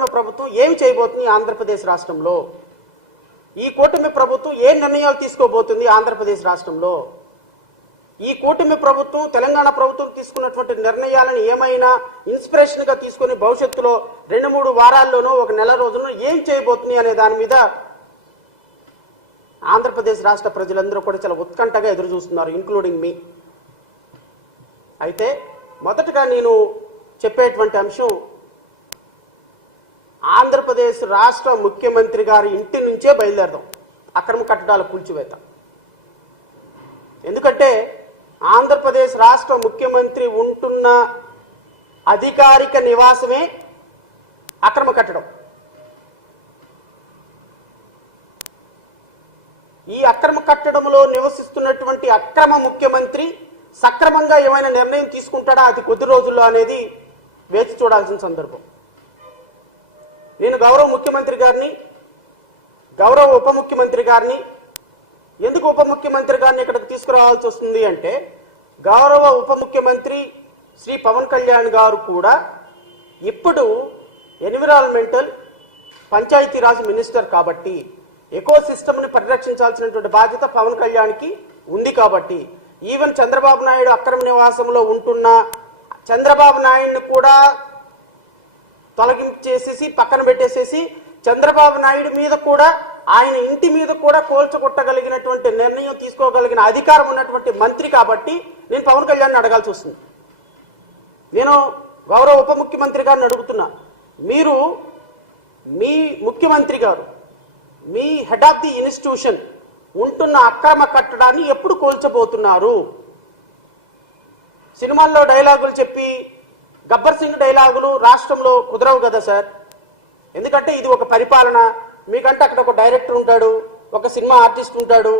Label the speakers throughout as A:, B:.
A: కూటమి ప్రభుత్వం ఏమి చేయబోతుంది ఆంధ్రప్రదేశ్ రాష్ట్రంలో? ఈ కూటమి ప్రభుత్వం ఏ నిర్ణయాలు తీసుకోబోతుంది ఆంధ్రప్రదేశ్ రాష్ట్రంలో? ఈ కూటమి ప్రభుత్వం తెలంగాణ ప్రభుత్వం తీసుకున్నటువంటి నిర్ణయాలను ఏమైనా ఇన్స్పిరేషన్గా తీసుకుని భవిష్యత్తులో రెండు మూడు వారాల్లోనూ ఒక నెల రోజుల్లో ఏం చేయబోతుంది అనే దాని మీద ఆంధ్రప్రదేశ్ రాష్ట్ర ప్రజలందరూ కూడా చాలా ఉత్కంఠగా ఎదురు చూస్తున్నారు ఇంక్లూడింగ్ మీ అయితే మొదటగా నేను చెప్పేటువంటి అంశం ఆంధ్రప్రదేశ్ రాష్ట్ర ముఖ్యమంత్రి గారి ఇంటి నుంచే బయలుదేరదాం. అక్రమ కట్టడాల కూల్చివేత. ఎందుకంటే ఆంధ్రప్రదేశ్ రాష్ట్ర ముఖ్యమంత్రి ఉంటున్న అధికారిక నివాసమే అక్రమ కట్టడం. ఈ అక్రమ కట్టడంలో నివసిస్తున్నటువంటి అక్రమ ముఖ్యమంత్రి సక్రమంగా ఏమైనా నిర్ణయం తీసుకుంటాడా? అది కొద్ది రోజుల్లో అనేది వేచి చూడాల్సిన సందర్భం. నేను గౌరవ ముఖ్యమంత్రి గారిని గౌరవ ఉప ముఖ్యమంత్రి గారిని ఎందుకు ఉప ముఖ్యమంత్రి గారిని ఇక్కడికి తీసుకురావాల్సి వస్తుంది అంటే గౌరవ ఉప ముఖ్యమంత్రి శ్రీ పవన్ కళ్యాణ్ గారు కూడా ఇప్పుడు ఎన్విరాన్మెంటల్ పంచాయతీరాజ్ మినిస్టర్ కాబట్టి ఎకో సిస్టమ్ని పరిరక్షించాల్సినటువంటి బాధ్యత పవన్ కళ్యాణ్కి ఉంది కాబట్టి ఈవెన్ చంద్రబాబు నాయుడు అక్రమ నివాసంలో ఉంటున్న చంద్రబాబు నాయుడిని కూడా తొలగించేసేసి పక్కన పెట్టేసేసి చంద్రబాబు నాయుడు మీద కూడా ఆయన ఇంటి మీద కూడా కోల్చగొట్టగలిగినటువంటి నిర్ణయం తీసుకోగలిగిన అధికారం ఉన్నటువంటి మంత్రి కాబట్టి నేను పవన్ కళ్యాణ్ అడగాల్సి వస్తుంది. నేను గౌరవ ఉప ముఖ్యమంత్రి గారిని అడుగుతున్నా. మీరు మీ ముఖ్యమంత్రి గారు మీ హెడ్ ఆఫ్ ది ఇన్స్టిట్యూషన్ ఉంటున్న అక్రమ కట్టడాన్ని ఎప్పుడు కోల్చబోతున్నారు? సినిమాల్లో డైలాగులు చెప్పి గబ్బర్ సింగ్ డైలాగులు రాష్ట్రంలో కుదరవు కదా సార్? ఎందుకంటే ఇది ఒక పరిపాలన. మీకంటే అక్కడ ఒక డైరెక్టర్ ఉంటాడు ఒక సినిమా ఆర్టిస్ట్ ఉంటాడు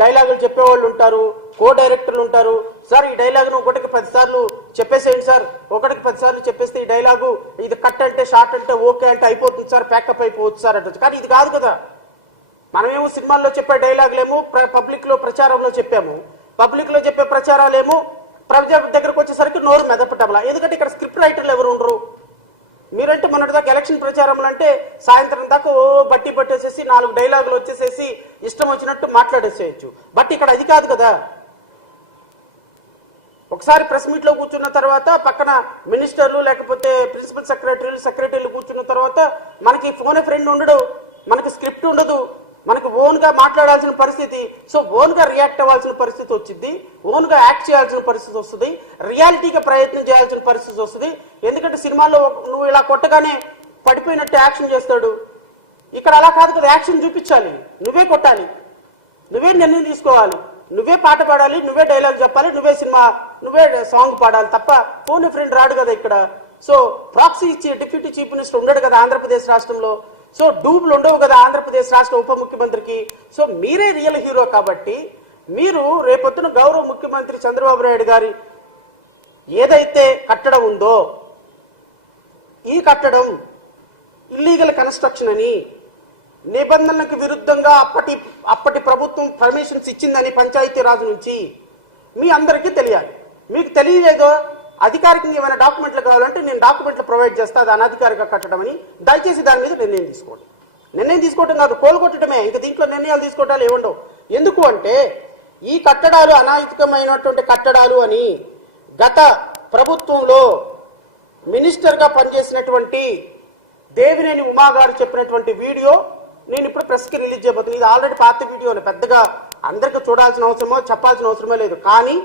A: డైలాగులు చెప్పేవాళ్ళు ఉంటారు కో డైరెక్టర్లు ఉంటారు. సార్ ఈ డైలాగ్ను ఒకటికి పది సార్లు చెప్పేసేయండి సార్. ఒకటికి పది సార్లు చెప్పేస్తే ఈ డైలాగు ఇది కట్ అంటే షార్ట్ అంటే ఓకే అంటే అయిపోతుంది సార్. ప్యాకప్ అయిపోవచ్చు సార్ అంటే కానీ ఇది కాదు కదా. మనమేమో సినిమాల్లో చెప్పే డైలాగులేమో పబ్లిక్లో ప్రచారంలో చెప్పాము. పబ్లిక్లో చెప్పే ప్రచారాలేమో ప్రజా దగ్గరకు వచ్చేసరికి నోరు మెదపటంలా. ఎందుకంటే ఇక్కడ స్క్రిప్ట్ రైటర్లు ఎవరు ఉండరు? మీరంటే మొన్నటిదాకా ఎలక్షన్ ప్రచారంలో అంటే సాయంత్రం దాకా ఓ బట్టి పట్టేసేసి నాలుగు డైలాగులు వచ్చేసేసి ఇష్టం వచ్చినట్టు మాట్లాడేసేయచ్చు. బట్ ఇక్కడ అది కాదు కదా. ఒకసారి ప్రెస్ మీట్లో కూర్చున్న తర్వాత పక్కన మినిస్టర్లు లేకపోతే ప్రిన్సిపల్ సెక్రటరీలు సెక్రటరీలు కూర్చున్న తర్వాత మనకి ఫోన్ ఫ్రెండ్ ఉండడు. మనకి స్క్రిప్ట్ ఉండదు. మనకి ఓన్గా మాట్లాడాల్సిన పరిస్థితి సో ఓన్గా రియాక్ట్ అవ్వాల్సిన పరిస్థితి వచ్చింది ఓన్గా యాక్ట్ చేయాల్సిన పరిస్థితి వస్తుంది రియాలిటీగా ప్రయత్నం చేయాల్సిన పరిస్థితి వస్తుంది. ఎందుకంటే సినిమాల్లో నువ్వు ఇలా కొట్టగానే పడిపోయినట్టు యాక్షన్ చేస్తాడు. ఇక్కడ అలా కాదు కదా యాక్షన్ చూపించాలి. నువ్వే కొట్టాలి. నువ్వే నిర్ణయం తీసుకోవాలి. నువ్వే పాట పాడాలి నువ్వే డైలాగ్ చెప్పాలి నువ్వే సినిమా నువ్వే సాంగ్ పాడాలి తప్ప ఫోన్ ఫ్రెండ్ రాడు కదా ఇక్కడ. సో ప్రాక్సీ ఇచ్చి డిప్యూటీ చీఫ్ మినిస్టర్ ఉండడు కదా ఆంధ్రప్రదేశ్ రాష్ట్రంలో. సో డూబులు ఉండవు కదా ఆంధ్రప్రదేశ్ రాష్ట్ర ఉప ముఖ్యమంత్రికి. సో మీరే రియల్ హీరో కాబట్టి మీరు రేపొద్దున గౌరవ ముఖ్యమంత్రి చంద్రబాబు నాయుడు గారి ఏదైతే కట్టడం ఉందో ఈ కట్టడం ఇల్లీగల్ కన్స్ట్రక్షన్ అని నిబంధనలకు విరుద్ధంగా అప్పటి అప్పటి ప్రభుత్వం పర్మిషన్స్ ఇచ్చిందని పంచాయతీ రాజు నుంచి మీ అందరికీ తెలియాలి. మీకు తెలియలేదో అధికారికంగా ఏమైనా డాక్యుమెంట్లు కావాలంటే నేను డాక్యుమెంట్లు ప్రొవైడ్ చేస్తా అది అనధికారిక కట్టడం అని దయచేసి దాని మీద నిర్ణయం తీసుకోండి. నిర్ణయం తీసుకోవటం కాదు కోలుకొట్టడమే. ఇంకా దీంట్లో నిర్ణయాలు తీసుకోవటాలు ఏముండవు ఎందుకు అంటే ఈ కట్టడాలు అనాయుతికమైనటువంటి కట్టడాలు అని గత ప్రభుత్వంలో మినిస్టర్గా పనిచేసినటువంటి దేవినేని ఉమా గారు చెప్పినటువంటి వీడియో నేను ఇప్పుడు ప్రెస్కి రిలీజ్ చేయబోతున్నాను ఇది ఆల్రెడీ పాత వీడియోనే పెద్దగా అందరికీ చూడాల్సిన అవసరమో చెప్పాల్సిన అవసరమే లేదు. కానీ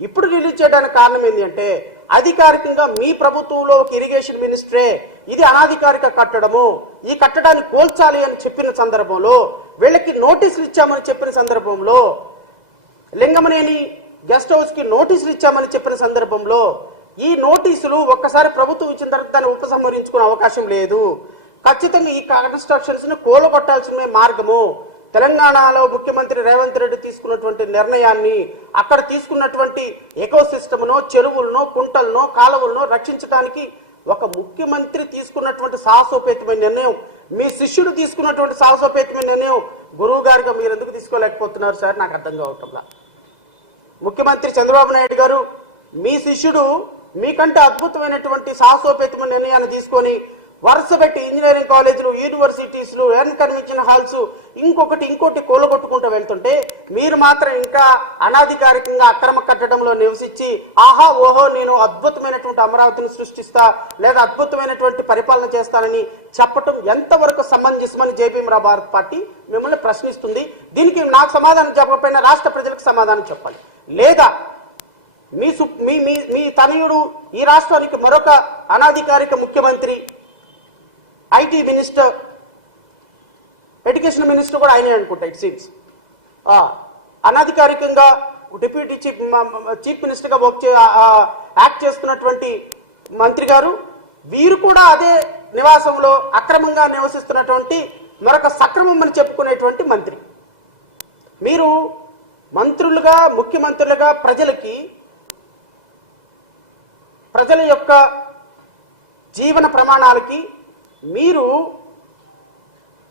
A: ఇప్పుడు రిలీజ్ చేయడానికి కారణం ఏంటి అంటే అధికారికంగా మీ ప్రభుత్వంలో ఒక ఇరిగేషన్ మినిస్టరే ఇది అనాధికారిక కట్టడము. ఈ కట్టడాన్ని కోల్చాలి అని చెప్పిన సందర్భంలో వీళ్ళకి నోటీసులు ఇచ్చామని చెప్పిన సందర్భంలో లింగమనేని గెస్ట్ హౌస్కి నోటీసులు ఇచ్చామని చెప్పిన సందర్భంలో ఈ నోటీసులు ఒక్కసారి ప్రభుత్వం ఇచ్చిన తర్వాత దాన్ని ఉపసంహరించుకునే అవకాశం లేదు. ఖచ్చితంగా ఈ కన్స్ట్రక్షన్స్ని కూలగొట్టాల్సిన మార్గము. తెలంగాణలో ముఖ్యమంత్రి రేవంత్ రెడ్డి తీసుకున్నటువంటి నిర్ణయాన్ని అక్కడ తీసుకున్నటువంటి ఎకో సిస్టమ్ను చెరువులను కుంటలను కాలువలను రక్షించడానికి ఒక ముఖ్యమంత్రి తీసుకున్నటువంటి సాహసోపేతమైన నిర్ణయం మీ శిష్యుడు తీసుకున్నటువంటి సాహసోపేతమైన నిర్ణయం గురువు గారిగా మీరు ఎందుకు తీసుకోలేకపోతున్నారు సార్? నాకు అర్థం కావటంలా. ముఖ్యమంత్రి చంద్రబాబు నాయుడు గారు మీ శిష్యుడు మీకంటే అద్భుతమైనటువంటి సాహసోపేతమైన నిర్ణయాన్ని తీసుకొని వరుస పెట్టి ఇంజనీరింగ్ కాలేజీలు యూనివర్సిటీస్లు ఎన్ కన్వెన్షన్ హాల్స్ ఇంకొకటి ఇంకోటి కూలగొట్టుకుంటూ వెళ్తుంటే మీరు మాత్రం ఇంకా అనాధికారికంగా అక్రమ కట్టడంలో నివసించి ఆహా ఓహో నేను అద్భుతమైనటువంటి అమరావతిని సృష్టిస్తా లేదా అద్భుతమైనటువంటి పరిపాలన చేస్తానని చెప్పటం ఎంతవరకు సమంజసమని జేపీఎం భారత్ పార్టీ మిమ్మల్ని ప్రశ్నిస్తుంది. దీనికి నాకు సమాధానం చెప్పకపోయినా రాష్ట్ర ప్రజలకు సమాధానం చెప్పాలి. లేదా మీ సు మీ మీ మీ తనయుడు ఈ రాష్ట్రానికి మరొక అనాధికారిక ముఖ్యమంత్రి ఐటీ మినిస్టర్ ఎడ్యుకేషన్ మినిస్టర్ కూడా ఆయనే అనుకుంటా ఇట్ సీన్స్ అనధికారికంగా డిప్యూటీ చీఫ్ చీఫ్ మినిస్టర్గా వర్క్ చే యాక్ట్ చేస్తున్నటువంటి మంత్రి గారు వీరు కూడా అదే నివాసంలో అక్రమంగా నివసిస్తున్నటువంటి మరొక సక్రమం అని చెప్పుకునేటువంటి మంత్రి. మీరు మంత్రులుగా ముఖ్యమంత్రులుగా ప్రజలకి ప్రజల యొక్క జీవన ప్రమాణాలకి మీరు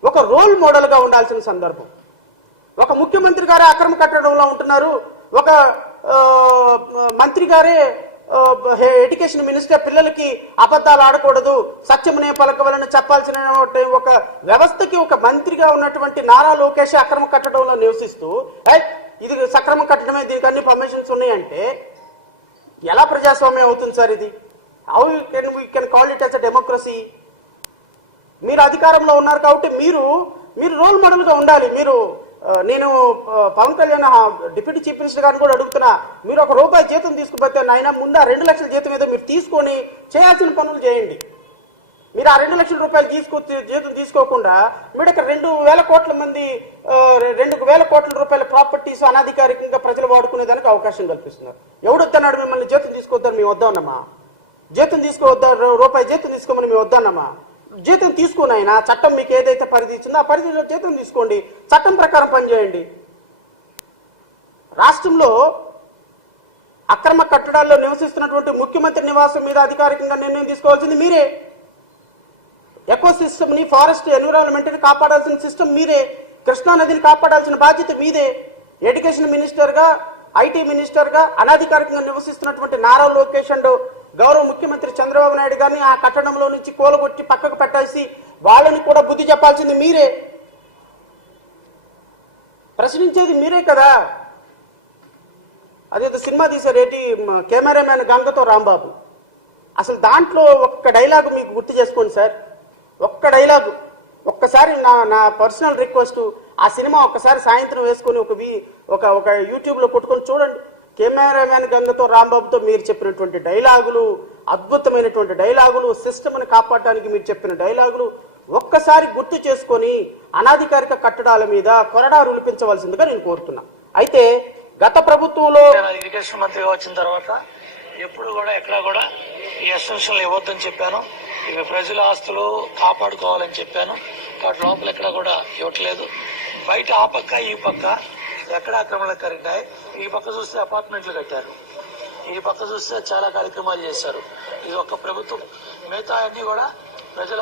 A: ఒక రోల్ మోడల్గా ఉండాల్సిన సందర్భం. ఒక ముఖ్యమంత్రి గారే అక్రమ కట్టడంలో ఉంటున్నారు. ఒక మంత్రి గారే హే- ఎడ్యుకేషన్ మినిస్టర్ పిల్లలకి అబద్ధాలు ఆడకూడదు సత్యమునే పలకవలని చెప్పాల్సిన ఒక వ్యవస్థకి ఒక మంత్రిగా ఉన్నటువంటి నారా లోకేష్ అక్రమ కట్టడంలో నివసిస్తూ ఇది సక్రమం కట్టడమే దీనికి అన్ని పర్మిషన్స్ ఉన్నాయంటే ఎలా ప్రజాస్వామ్యం అవుతుంది సార్ ఇది? How can we can call it as a democracy మీరు అధికారంలో ఉన్నారు కాబట్టి మీరు మీరు రోల్ మోడల్గా ఉండాలి. మీరు నేను Pawan Kalyan deputy chief minister గారిని కూడా అడుగుతున్నా మీరు ఒక రూపాయి జీతం తీసుకుపోతే నాయన ముందు ఆ రెండు లక్షల జీతం ఏదో మీరు తీసుకొని చేయాల్సిన పనులు చేయండి. మీరు ఆ రెండు లక్షల రూపాయలు తీసుకో జీతం తీసుకోకుండా మీరు ఇక్కడ రెండు వేల కోట్ల మంది రెండు వేల కోట్ల రూపాయల ప్రాపర్టీస్ అనాధికారికంగా ప్రజలు వాడుకునేదానికి అవకాశం కల్పిస్తున్నారు. ఎవడొద్దన్నాడు మిమ్మల్ని జీతం తీసుకోవద్దని మేము వద్దామన్నమా? జీతం తీసుకోవద్దా? రూపాయి జీతం తీసుకోమని మేము వద్దామన్నమా? జీతం తీసుకుని ఆయన చట్టం మీకు ఏదైతే పరిధి ఇచ్చిందో ఆ పరిధిలో జీతం తీసుకోండి. చట్టం ప్రకారం పనిచేయండి. రాష్ట్రంలో అక్రమ కట్టడాల్లో నివసిస్తున్నటువంటి ముఖ్యమంత్రి నివాసం మీద అధికారికంగా నిర్ణయం తీసుకోవాల్సింది మీరే. ఎకో సిస్టమ్ ఫారెస్ట్ ఎన్విరాన్మెంట్ని కాపాడాల్సిన సిస్టమ్ మీరే. కృష్ణా నదిని కాపాడాల్సిన బాధ్యత మీదే. ఎడ్యుకేషన్ మినిస్టర్గా ఐటీ మినిస్టర్గా అనాధికారికంగా నివసిస్తున్నటువంటి నారా లోకేష్ అండ్ గౌరవ ముఖ్యమంత్రి చంద్రబాబు నాయుడు గారిని ఆ కట్టడంలో నుంచి కూలగొట్టి పక్కకు పెట్టేసి వాళ్ళని కూడా బుద్ధి చెప్పాల్సింది మీరే. ప్రశ్నించేది మీరే కదా. అదేదో సినిమా తీశారు ఏంటి కెమెరామ్యాన్ గంగతో రాంబాబు. అసలు దాంట్లో ఒక్క డైలాగ్ మీకు గుర్తు చేసుకోండి సార్. ఒక్క డైలాగ్. ఒక్కసారి నా నా పర్సనల్ రిక్వెస్ట్ ఆ సినిమా ఒక్కసారి సాయంత్రం వేసుకొని ఒక వి ఒక ఒక యూట్యూబ్లో కొట్టుకొని చూడండి. కెమెరామెన్ గంగతో రాంబాబుతో మీరు చెప్పినటువంటి డైలాగులు అద్భుతమైనటువంటి డైలాగులు సిస్టమ్ని కాపాడడానికి మీరు చెప్పిన డైలాగులు ఒక్కసారి గుర్తు చేసుకొని అనాధికారిక కట్టడాల మీద కొరడా రులిపించవలసిందిగా నేను కోరుతున్నా. అయితే గత ప్రభుత్వంలో
B: ఇరిగేషన్ మంత్రిగా వచ్చిన తర్వాత ఎప్పుడు కూడా ఎక్కడ కూడా ఈ ఎక్స్టెన్షన్లు ఇవ్వద్దని చెప్పాను. ఇవి ప్రజల ఆస్తులు కాపాడుకోవాలని చెప్పాను. కాబట్టి లోపల ఎక్కడ కూడా ఇవ్వట్లేదు. బయట ఆ పక్క ఈ పక్క ఎక్కడ ఆక్రమణలు కరిగినాయి ఈ పక్క చూస్తే అపార్ట్మెంట్లు కట్టారు. ఈ పక్క చూస్తే చాలా కార్యక్రమాలు చేశారు. ఇది ఒక ప్రభుత్వం. మిగతా అన్ని కూడా ప్రజల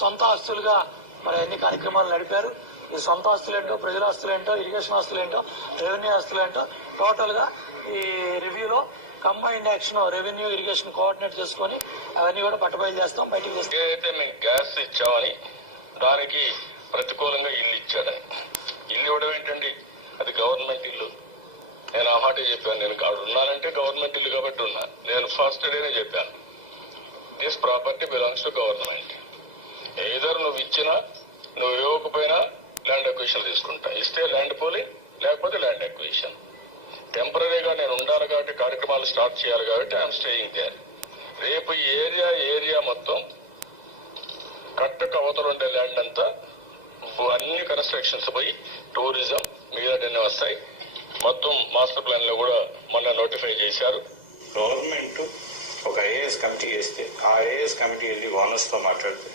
B: సొంత ఆస్తులుగా మరి అన్ని కార్యక్రమాలు నడిపారు. ఈ సొంత ఆస్తులు ఏంటో ప్రజల ఆస్తులు ఏంటో ఇరిగేషన్ ఆస్తులు ఏంటో రెవెన్యూ ఆస్తులు ఏంటో టోటల్గా ఈ రివ్యూలో combined action revenue irrigation coordinate చేసుకొని అవన్నీ కూడా పట్టబయలు చేస్తాం బయటకు చేస్తాం.
C: ఏదైతే మేము గ్యాస్ ఇచ్చామని దానికి ప్రతికూలంగా ఇల్లు ఇచ్చాడని ఇల్లు ఇవ్వడం ఏంటండి? అది గవర్నమెంట్ ఇల్లు. నేను ఆ మాట చెప్పాను. నేను కాడు ఉన్నానంటే గవర్నమెంట్ ఇల్లు కాబట్టి ఉన్నా. నేను ఫస్ట్ డేనే చెప్పాను. This property belongs to government either నువ్వు ఇచ్చినా నువ్వు ఇవ్వకపోయినా ల్యాండ్ అక్విజిషన్ తీసుకుంటా. ఇస్తే ల్యాండ్ పోలి లేకపోతే ల్యాండ్ అక్విజిషన్ టెంపరీగా నేను ఉండాలి కాబట్టి కార్యక్రమాలు స్టార్ట్ చేయాలి కాబట్టి ఐఎమ్ స్టేయింగ్ దేర్ రేపు ఈ ఏరియా ఏరియా మొత్తం కట్టకు అవతల ఉండే ల్యాండ్ అంతా అన్ని కన్స్ట్రక్షన్స్ పోయి టూరిజం మిగతాన్ని వస్తాయి. మొత్తం మాస్టర్ ప్లాన్లో కూడా మొన్న నోటిఫై చేశారు.
D: గవర్నమెంట్ ఒక ఐఏఎస్ కమిటీ వేస్తే ఆ ఐఏఎస్ కమిటీ వెళ్ళి ఓనర్స్తో మాట్లాడితే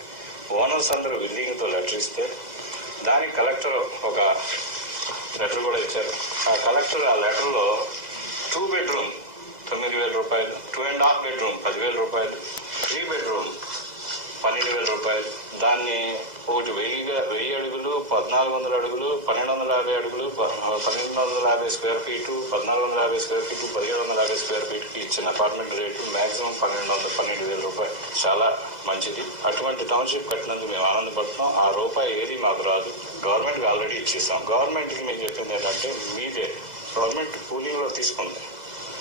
D: ఓనర్స్ అందరూ విల్లింగ్తో లెటర్ ఇస్తే దానికి కలెక్టర్ ఒక లెటర్ కూడా ఇచ్చారు. ఆ కలెక్టర్ ఆ లెటర్లో టూ బెడ్రూమ్ తొమ్మిది వేల రూపాయలు టూ అండ్ హాఫ్ బెడ్రూమ్ పదివేల రూపాయలు త్రీ బెడ్రూమ్ పన్నెండు వేల రూపాయలు. దాన్ని ఒకటి వెయ్యిగా వెయ్యి అడుగులు పద్నాలుగు వందల అడుగులు పన్నెండు వందల యాభై అడుగులు పన్నెండు వందల యాభై స్క్వేర్ ఫీటు పద్నాలుగు వందల యాభై స్క్వేర్ ఫీటు పదిహేడు వందల యాభై స్క్వేర్ ఫీట్కి ఇచ్చిన అపార్ట్మెంట్ రేటు మాక్సిమం పన్నెండు వందల పన్నెండు వేల రూపాయలు. చాలా మంచిది. అటువంటి టౌన్షిప్ కట్టినందుకు మేము ఆనందపడుతున్నాం. ఆ రూపాయి ఏది మాకు రాదు. గవర్నమెంట్కి ఆల్రెడీ ఇచ్చేసాం. గవర్నమెంట్కి మేము చెప్పింది ఏంటంటే మీదే. గవర్నమెంట్ కూలింగ్లో తీసుకుంది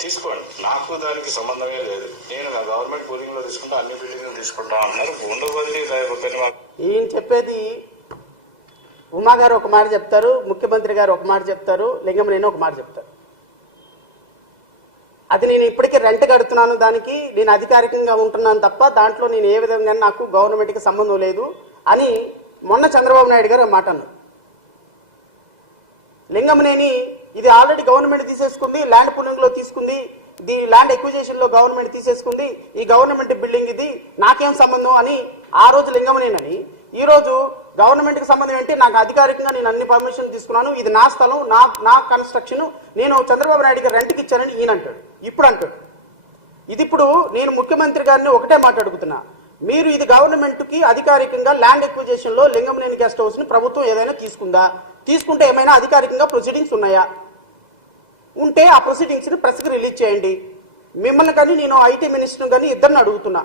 D: తీసుకోండి. నాకు దానికి సంబంధమే లేదు. నేను నా గవర్నమెంట్ బోరింగ్లో తీసుకుంటా అన్ని బిల్డింగ్ తీసుకుంటా అన్నారు. ఉండవు బదిలీ లేకపోతే మాకు
A: ఈయన చెప్పేది? ఉమా గారు ఒక మాట చెప్తారు ముఖ్యమంత్రి గారు ఒక మాట చెప్తారు లింగం నేను ఒక మాట చెప్తారు అది నేను ఇప్పటికీ రెంట్ కడుతున్నాను దానికి నేను అధికారికంగా ఉంటున్నాను తప్ప దాంట్లో నేను ఏ విధంగా నాకు గవర్నమెంట్కి సంబంధం లేదు అని మొన్న చంద్రబాబు నాయుడు గారు మాట అన్నారు. లింగమనేని ఇది ఆల్రెడీ గవర్నమెంట్ తీసేసుకుంది ల్యాండ్ పుల్లింగ్లో తీసుకుంది ది ల్యాండ్ ఎక్విజేషన్లో గవర్నమెంట్ తీసేసుకుంది ఈ గవర్నమెంట్ బిల్డింగ్ ఇది నాకేం సంబంధం అని ఆ రోజు లింగమనేనని ఈ రోజు గవర్నమెంట్కి సంబంధం ఏంటి నాకు అధికారికంగా నేను అన్ని పర్మిషన్ తీసుకున్నాను ఇది నా స్థలం నా నా కన్స్ట్రక్షన్ నేను చంద్రబాబు నాయుడు గారు రెంట్కి ఇచ్చానని ఈయన అంటాడు ఇప్పుడు అంటాడు. ఇది ఇప్పుడు నేను ముఖ్యమంత్రి గారిని ఒకటే మాట్లాడుకుతున్నా మీరు ఇది గవర్నమెంట్కి అధికారికంగా ల్యాండ్ ఎక్విజేషన్లో లింగంనేని గెస్ట్ హౌస్ని ప్రభుత్వం ఏదైనా తీసుకుందా? తీసుకుంటే ఏమైనా అధికారికంగా ప్రొసీడింగ్స్ ఉన్నాయా? ఉంటే ఆ ప్రొసీడింగ్స్ని రిలీజ్ చేయండి. మిమ్మల్ని కానీ నేను ఐటీ మినిస్టర్ కానీ ఇద్దరిని అడుగుతున్నా.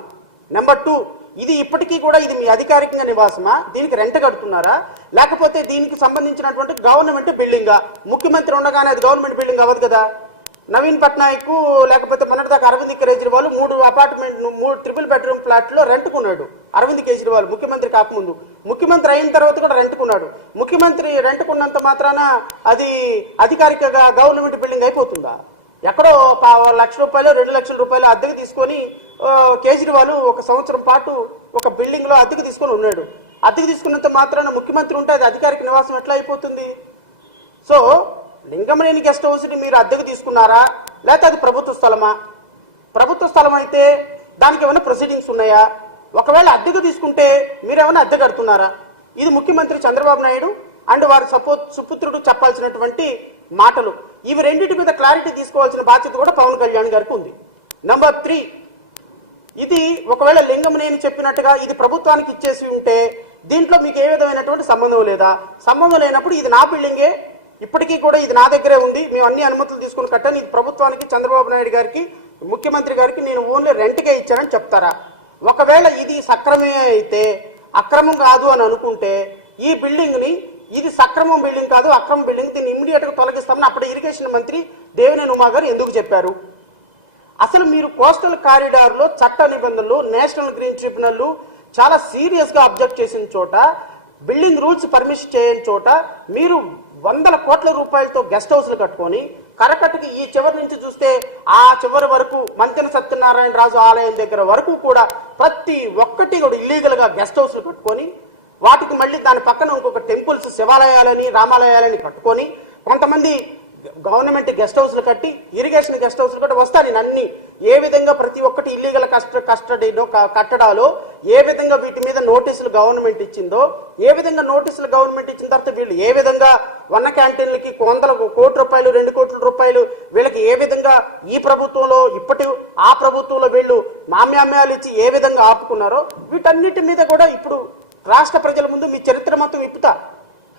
A: నెంబర్ టూ ఇది ఇప్పటికీ కూడా ఇది మీ అధికారికంగా నివాసమా? దీనికి రెంట్ కడుతున్నారా? లేకపోతే దీనికి సంబంధించినటువంటి గవర్నమెంట్ బిల్డింగా ముఖ్యమంత్రి ఉండగానే అది గవర్నమెంట్ బిల్డింగ్ అవ్వదు కదా? నవీన్ పట్నాయక్ లేకపోతే మొన్నటిదాకా అరవింద్ కేజ్రీవాల్ మూడు అపార్ట్మెంట్ మూడు ట్రిపుల్ బెడ్రూమ్ ఫ్లాట్లో రెంట్కున్నాడు. అరవింద్ కేజ్రీవాల్ ముఖ్యమంత్రి కాకముందు. ముఖ్యమంత్రి అయిన తర్వాత కూడా రెంట్కున్నాడు. ముఖ్యమంత్రి రెంట్కున్నంత మాత్రాన అది అధికారికంగా గవర్నమెంట్ బిల్డింగ్ అయిపోతుందా? ఎక్కడో పా- లక్ష రూపాయలు రెండు లక్షల రూపాయలు అద్దెకు తీసుకొని కేజ్రీవాల్ ఒక సంవత్సరం పాటు ఒక బిల్డింగ్లో అద్దెకు తీసుకొని ఉన్నాడు. అద్దెకు తీసుకున్నంత మాత్రాన ముఖ్యమంత్రి ఉంటే అది అధికారిక నివాసం ఎట్లా అయిపోతుంది? సో లింగమనేని గెస్ట్ హౌస్ని మీరు అద్దెకు తీసుకున్నారా? లేకపోతే అది ప్రభుత్వ స్థలమా? ప్రభుత్వ స్థలం అయితే దానికి ఏమైనా ప్రొసీడింగ్స్ ఉన్నాయా? ఒకవేళ అద్దెకు తీసుకుంటే మీరేమైనా అద్దె కడుతున్నారా? ఇది ముఖ్యమంత్రి చంద్రబాబు నాయుడు అండ్ వారి సపో సుపుత్రుడు చెప్పాల్సినటువంటి మాటలు. ఇవి రెండింటి మీద క్లారిటీ తీసుకోవాల్సిన బాధ్యత కూడా పవన్ కళ్యాణ్ గారికి ఉంది. నంబర్ త్రీ ఇది ఒకవేళ లింగమనేని చెప్పినట్టుగా ఇది ప్రభుత్వానికి ఇచ్చేసి ఉంటే దీంట్లో మీకు ఏ విధమైనటువంటి సంబంధం లేదా? సంబంధం లేనప్పుడు ఇది నా బిల్డింగే ఇప్పటికీ కూడా ఇది నా దగ్గరే ఉంది. మేము అన్ని అనుమతులు తీసుకుని కట్టాను. ఇది ప్రభుత్వానికి చంద్రబాబు నాయుడు గారికి ముఖ్యమంత్రి గారికి నేను ఓన్లీ రెంట్కే ఇచ్చానని చెప్తారా? ఒకవేళ ఇది సక్రమే అయితే అక్రమం కాదు అని అనుకుంటే ఈ బిల్డింగ్ని ఇది సక్రమం బిల్డింగ్ కాదు అక్రమ బిల్డింగ్ దీన్ని ఇమ్మీడియట్గా తొలగిస్తామని అప్పుడు ఇరిగేషన్ మంత్రి దేవినేని ఉమా గారు ఎందుకు చెప్పారు? అసలు మీరు కోస్టల్ కారిడార్లో చట్ట నిబంధనలు నేషనల్ గ్రీన్ ట్రిబ్యునల్ చాలా సీరియస్గా అబ్జర్వ్ అబ్జెక్ట్ చేసిన చోట బిల్డింగ్ రూల్స్ పర్మిషన్ చేయని చోట మీరు వందల కోట్ల రూపాయలతో గెస్ట్ హౌస్లు కట్టుకొని కరకట్టుకి ఈ చివరి నుంచి చూస్తే ఆ చివరి వరకు మంతెన సత్యనారాయణ రాజు ఆలయం దగ్గర వరకు కూడా ప్రతి ఒక్కటి కూడా ఇల్లీగల్గా గెస్ట్ హౌస్లు కట్టుకొని వాటికి మళ్ళీ దాని పక్కన ఇంకొక టెంపుల్స్ శివాలయాలని రామాలయాలని కట్టుకొని కొంతమంది గవర్నమెంట్ గెస్ట్ హౌస్లు కట్టి ఇరిగేషన్ గెస్ట్ హౌస్లు కట్టి వస్తాను నేను అన్ని ఏ విధంగా ప్రతి ఒక్కటి ఇల్లీగల్ కస్ట కస్టడీలో కట్టడాలు కట్టడాలో ఏ విధంగా వీటి మీద నోటీసులు గవర్నమెంట్ ఇచ్చిందో ఏ విధంగా నోటీసులు గవర్నమెంట్ ఇచ్చిన తర్వాత వీళ్ళు ఏ విధంగా వన్న క్యాంటీన్లకి వందల కోటి రూపాయలు రెండు కోట్ల రూపాయలు వీళ్ళకి ఏ విధంగా ఈ ప్రభుత్వంలో ఇప్పటి ఆ ప్రభుత్వంలో వీళ్ళు మామ్యామ్యాలు ఇచ్చి ఏ విధంగా ఆపుకున్నారో వీటన్నిటి మీద కూడా ఇప్పుడు రాష్ట్ర ప్రజల ముందు మీ చరిత్ర మొత్తం ఇప్పుతా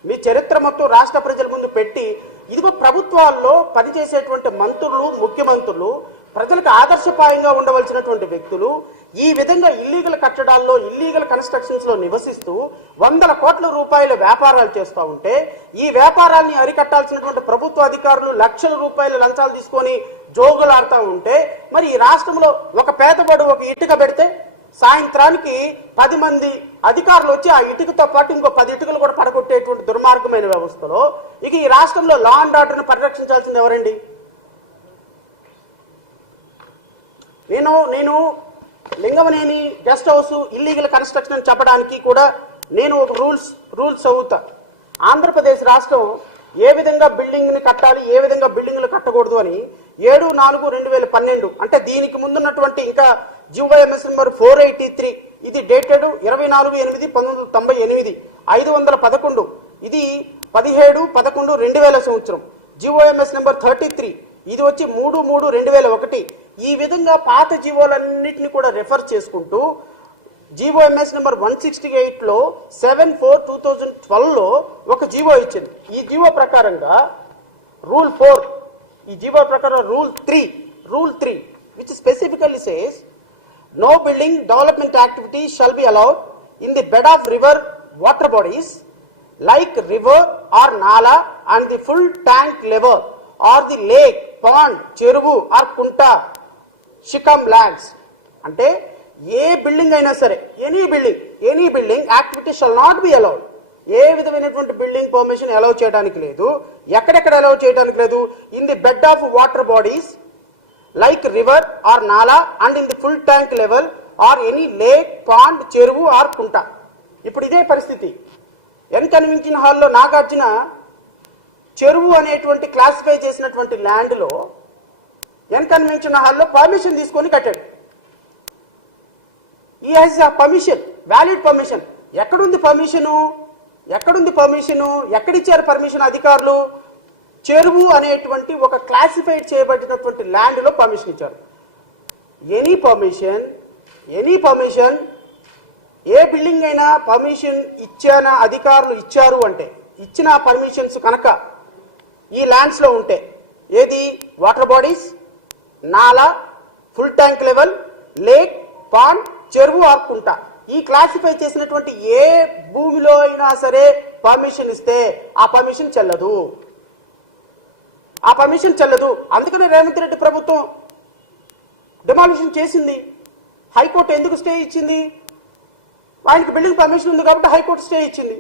A: మీ చరిత్ర మొత్తం రాష్ట్ర ప్రజల ముందు పెట్టి ఇదిగో ప్రభుత్వాల్లో పనిచేసేటువంటి మంత్రులు ముఖ్యమంత్రులు ప్రజలకు ఆదర్శపాయంగా ఉండవలసినటువంటి వ్యక్తులు ఈ విధంగా ఇల్లీగల్ కట్టడాల్లో ఇల్లీగల్ కన్స్ట్రక్షన్స్లో నివసిస్తూ వందల కోట్ల రూపాయల వ్యాపారాలు చేస్తూ ఉంటే ఈ వ్యాపారాల్ని అరికట్టాల్సినటువంటి ప్రభుత్వ అధికారులు లక్షల రూపాయల లంచాలు తీసుకొని జోగులాడుతూ ఉంటే మరి ఈ రాష్ట్రంలో ఒక పేదబడు ఒక ఇటుక పెడితే సాయంత్రానికి పది మంది అధికారులు వచ్చి ఆ ఇటుకతో పాటు ఇంకో పది ఇటుకలు కూడా పడగొట్టేటువంటి దుర్మార్గమైన వ్యవస్థలో ఇక ఈ రాష్ట్రంలో లా అండ్ ఆర్డర్ను పరిరక్షించాల్సింది ఎవరండి? నేను నేను Lingamaneni guest house illegal construction అని చెప్పడానికి కూడా నేను ఒక రూల్స్ రూల్స్ చదువుతా. ఆంధ్రప్రదేశ్ రాష్ట్రం ఏ విధంగా బిల్డింగ్ని కట్టాలి ఏ విధంగా బిల్డింగ్లు కట్టకూడదు అని ఏడు నాలుగు రెండు వేల పన్నెండు అంటే దీనికి ముందున్నటువంటి ఇంకా GOMS number four eighty three ఇది డేటెడ్ ఇరవై నాలుగు ఎనిమిది పంతొమ్మిది వందల తొంభై ఎనిమిది ఐదు వందల పదకొండు ఇది పదిహేడు పదకొండు రెండు వేల సంవత్సరం. జిఓఎంఎస్ నెంబర్ థర్టీ త్రీ ఇది వచ్చి మూడు మూడు రెండు వేల ఒకటి ఈ విధంగా పాత జీవోలన్నింటినీ కూడా రిఫర్ చేసుకుంటూ GO MS number one sixty ఎయిట్లో సెవెన్ ఫోర్ టూ థౌజండ్ ట్వెల్వ్లో ఒక జీవో ఇచ్చింది. ఈ జీవో ప్రకారంగా రూల్ ఫోర్ ఈ జీవో ప్రకారం rule three rule three which specifically says no building development activity shall be allowed in the bed of river water bodies like river or nala and the full tank level or the lake pond cheruvu or kunta shikam lands అంటే ఏ building అయినా సరే any building any building activity shall not be allowed ఏ విధమైనటువంటి building permission allow చేయడానికి లేదు ఎక్కడెక్కడ allow చేయడానికి లేదు. In the bed of water bodies like river or nala and in the full tank level or any lake pond cheruvu or kunta. ఇప్పుడు ఇదే పరిస్థితి. N convention హాల్లో నాగార్జున చెరువు అనేటువంటి క్లాసిఫై చేసినటువంటి ల్యాండ్లో ఎన్కన్వెన్షన్ హాల్లో పర్మిషన్ తీసుకొని కట్టాడు. ఈ హ్యాస్ పర్మిషన్ వ్యాలిడ్ పర్మిషన్ ఎక్కడుంది పర్మిషను ఎక్కడుంది పర్మిషను ఎక్కడిచ్చారు పర్మిషన్ అధికారులు? చెరువు అనేటువంటి ఒక క్లాసిఫైడ్ చేయబడినటువంటి ల్యాండ్లో పర్మిషన్ ఇచ్చారు. ఎనీ పర్మిషన్ ఎనీ పర్మిషన్ ఏ బిల్డింగ్ అయినా పర్మిషన్ ఇచ్చాన అధికారులు ఇచ్చారు అంటే ఇచ్చిన పర్మిషన్స్ కనుక ఈ ల్యాండ్స్లో ఉంటే ఏది? Water bodies nala full tank level lake pond cheruvu ఆకుంట ఈ క్లాసిఫై చేసినటువంటి ఏ భూమిలో అయినా సరే పర్మిషన్ ఇస్తే ఆ పర్మిషన్ చెల్లదు. ఆ పర్మిషన్ చెల్లదు. అందుకనే రేవంత్ రెడ్డి ప్రభుత్వం డిమాలిషన్ చేసింది. హైకోర్టు ఎందుకు స్టే ఇచ్చింది? ఆయనకి బిల్డింగ్ పర్మిషన్ ఉంది కాబట్టి హైకోర్టు స్టే ఇచ్చింది.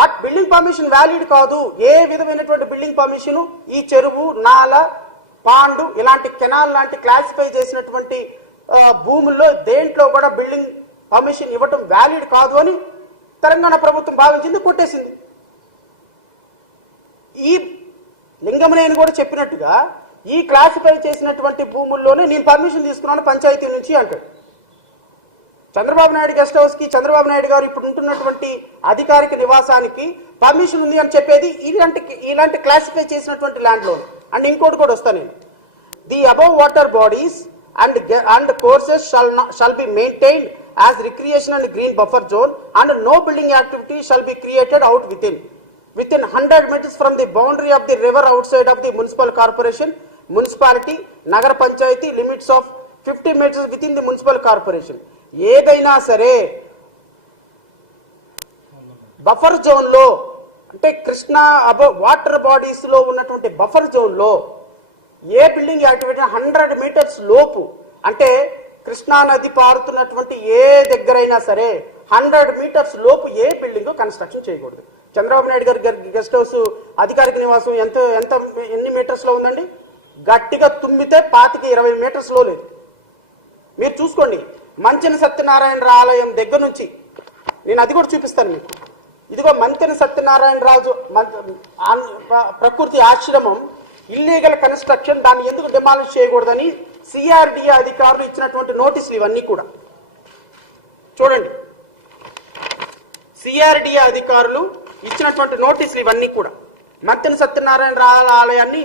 A: బట్ బిల్డింగ్ పర్మిషన్ వ్యాలిడ్ కాదు. ఏ విధమైనటువంటి బిల్డింగ్ పర్మిషన్? ఈ చెరువు నాల పాండు ఇలాంటి కెనాల్ లాంటి క్లాసిఫై చేసినటువంటి భూముల్లో దేంట్లో కూడా బిల్డింగ్ పర్మిషన్ ఇవ్వటం వ్యాలిడ్ కాదు అని తెలంగాణ ప్రభుత్వం భావించింది కొట్టేసింది. ఈ లింగమనేని కూడా చెప్పినట్టుగా ఈ క్లాసిఫై చేసినటువంటి భూముల్లోనే నేను పర్మిషన్ తీసుకున్నాను పంచాయతీ నుంచి అంటాడు. చంద్రబాబు నాయుడు గెస్ట్ హౌస్కి చంద్రబాబు నాయుడు గారు ఇప్పుడు ఉంటున్నటువంటి అధికారిక నివాసానికి పర్మిషన్ ఉంది అని చెప్పేది ఇలాంటి ఇలాంటి క్లాసిఫై చేసినటువంటి ల్యాండ్లోనే అండ్ ఇంకోటి కూడా వస్తాను నేను. The above water bodies and and courses shall shall be maintained as recreation and green buffer zone and no building activity shall be created out within within hundred meters from the boundary of the river outside of the municipal corporation municipality nagara panchayat limits of fifty meters within the municipal corporation ఏదైనా సరే buffer జోన్లో అంటే కృష్ణా అబో water బాడీస్లో ఉన్నటువంటి buffer జోన్లో ఏ building activate hundred meters లోపు అంటే కృష్ణా నది పారుతున్నటువంటి ఏ దగ్గరైనా సరే హండ్రెడ్ మీటర్స్ లోపు ఏ బిల్డింగ్ కన్స్ట్రక్షన్ చేయకూడదు. చంద్రబాబు నాయుడు గారి గెస్ట్ హౌస్ అధికారిక నివాసం ఎంత ఎంత ఎన్ని మీటర్స్లో ఉందండి? గట్టిగా తుమ్మితే పాతికి ఇరవై మీటర్స్లో లేదు మీరు చూసుకోండి మంచిన సత్యనారాయణ ఆలయం దగ్గర నుంచి నేను అది కూడా చూపిస్తాను మీకు. ఇదిగో మంతెన సత్యనారాయణ రాజు ప్రకృతి ఆశ్రమం ఇల్లీగల్ కన్స్ట్రక్షన్ దాన్ని ఎందుకు డిమాలిష్ చేయకూడదని సిఆర్డిఏ అధికారులు ఇచ్చినటువంటి నోటీసులు ఇవన్నీ కూడా. చూడండి. సిఆర్డిఏ అధికారులు ఇచ్చినటువంటి నోటీసులు ఇవన్నీ కూడా. మంతెన సత్యనారాయణ రాజు ఆలయాన్ని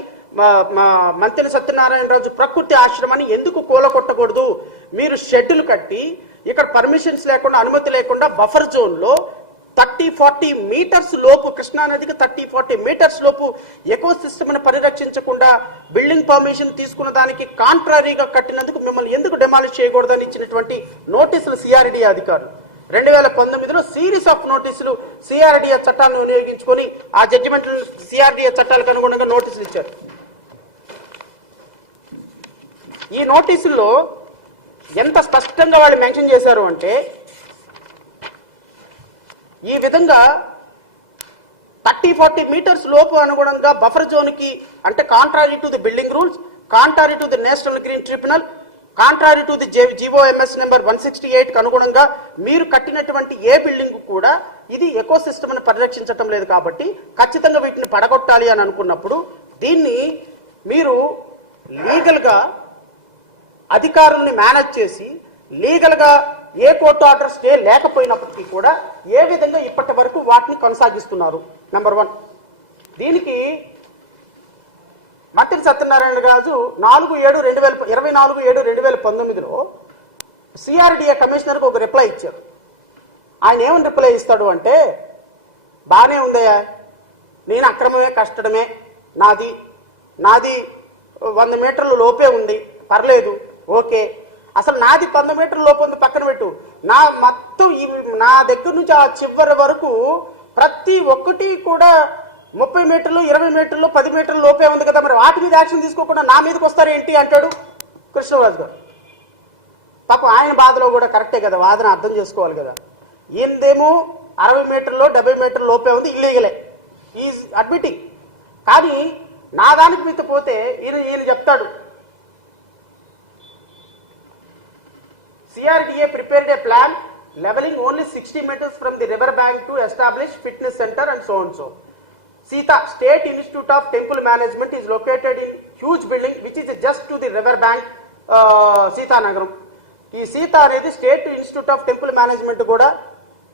A: మంతెన సత్యనారాయణ రాజు ప్రకృతి ఆశ్రమాన్ని ఎందుకు కూలగొట్టకూడదు? మీరు షెడ్యూల్ కట్టి ఇక్కడ పర్మిషన్స్ లేకుండా అనుమతి లేకుండా బఫర్ జోన్లో థర్టీ ఫార్టీ మీటర్స్ లోపు కృష్ణా నదికి థర్టీ ఫార్టీ మీటర్స్ లోపు ఎకో సిస్టమ్ని పరిరక్షించకుండా బిల్డింగ్ పర్మిషన్ తీసుకున్న దానికి కాంట్రారీగా కట్టినందుకు మిమ్మల్ని ఎందుకు డిమాండ్ చేయకూడదని ఇచ్చినటువంటి నోటీసులు సిఆర్డి అధికారులు. రెండు వేల పంతొమ్మిదిలో సిరీస్ ఆఫ్ నోటీసులు సిఆర్డిఏ చట్టాలను వినియోగించుకొని ఆ జడ్జిమెంట్ సిఆర్డిఏ చట్టాలకు అనుగుణంగా నోటీసులు ఇచ్చారు. ఈ నోటీసుల్లో ఎంత స్పష్టంగా వాళ్ళు మెన్షన్ చేశారు అంటే ఈ విధంగా థర్టీ ఫార్టీ మీటర్స్ లోపు అనుగుణంగా బఫర్ జోన్కి అంటే contrary to the building rules contrary to the national green tribunal contrary to the GOMS number one sixty ఎయిట్కి అనుగుణంగా మీరు కట్టినటువంటి ఏ బిల్డింగ్ కూడా ఇది ఎకో సిస్టమ్ని పరిరక్షించడం పరిరక్షించటం లేదు కాబట్టి ఖచ్చితంగా వీటిని పడగొట్టాలి అని అనుకున్నప్పుడు దీన్ని మీరు లీగల్గా అధికారుల్ని మేనేజ్ చేసి లీగల్గా ఏ కోర్టు ఆర్డర్ స్టే లేకపోయినప్పటికీ కూడా ఏ విధంగా ఇప్పటి వరకు వాటిని కొనసాగిస్తున్నారు? నెంబర్ వన్ దీనికి మత్తిరి సత్యనారాయణ రాజు నాలుగు ఏడు రెండు వేల ఇరవై నాలుగు ఏడు రెండు వేల పంతొమ్మిదిలో సిఆర్డిఏ కమిషనర్కి ఒక రిప్లై ఇచ్చారు. ఆయన ఏమని రిప్లై ఇస్తాడు అంటే బాగానే ఉందయ్యా. నేను అక్రమమే కష్టడమే నాది నాది వంద మీటర్ల లోపే ఉంది. పర్లేదు. ఓకే. అసలు నాది వంద మీటర్ల లోపు ఉంది పక్కన పెట్టు. నా మొత్తం ఈ నా దగ్గర నుంచి ఆ చివరి వరకు ప్రతి ఒక్కటి కూడా ముప్పై మీటర్లు ఇరవై మీటర్లు పది మీటర్ల లోపే ఉంది కదా మరి. వాటి మీద యాక్షన్ తీసుకోకుండా నా మీదకి వస్తారు ఏంటి అంటాడు కృష్ణరాజు గారు. పాపం ఆయన బాధలో కూడా కరెక్టే కదా వాదన అర్థం చేసుకోవాలి కదా. ఈయనదేమో అరవై మీటర్లో డెబ్బై మీటర్లు లోపే ఉంది ఇల్లీగలే ఈజ్ అడ్మిటింగ్ కానీ నా దానికి మీద పోతే ఈయన ఈయన చెప్తాడు CRDA prepared a plan leveling only 60 meters from the river bank to establish fitness center and so and so. Sita State Institute of Temple Management is located in huge building which is just to the river bank uh, Sita Nagaram. ఈ సీత అనేది state institute of temple management కూడా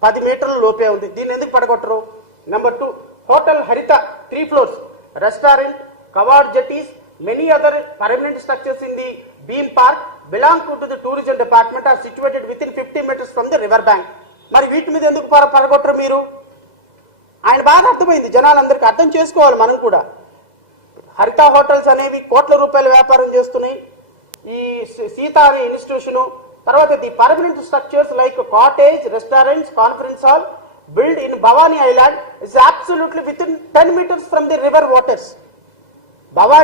A: పది మీటర్ల లోపే ఉంది దీన్ని ఎందుకు పడగొట్టరు number two hotel Haritha three floors restaurant కవాడ్ jetties many other permanent structures in the berm park belong to the tourism department are situated within fifty meters from the river bank మరి వీటి మీద ఎందుకు పడగొట్టరు మీరు? ఆయన బాగా అర్థమైంది. జనాలందరికీ అర్థం చేసుకోవాలి మనం కూడా. హరిత హోటల్స్ అనేవి కోట్ల రూపాయల వ్యాపారం చేస్తున్నాయి. ఈ సీత అనే ఇన్స్టిట్యూషన్ తర్వాత the permanent structures like cottage restaurants conference hall build in Bhavani island is absolutely within ten meters from the river waters. Bhavani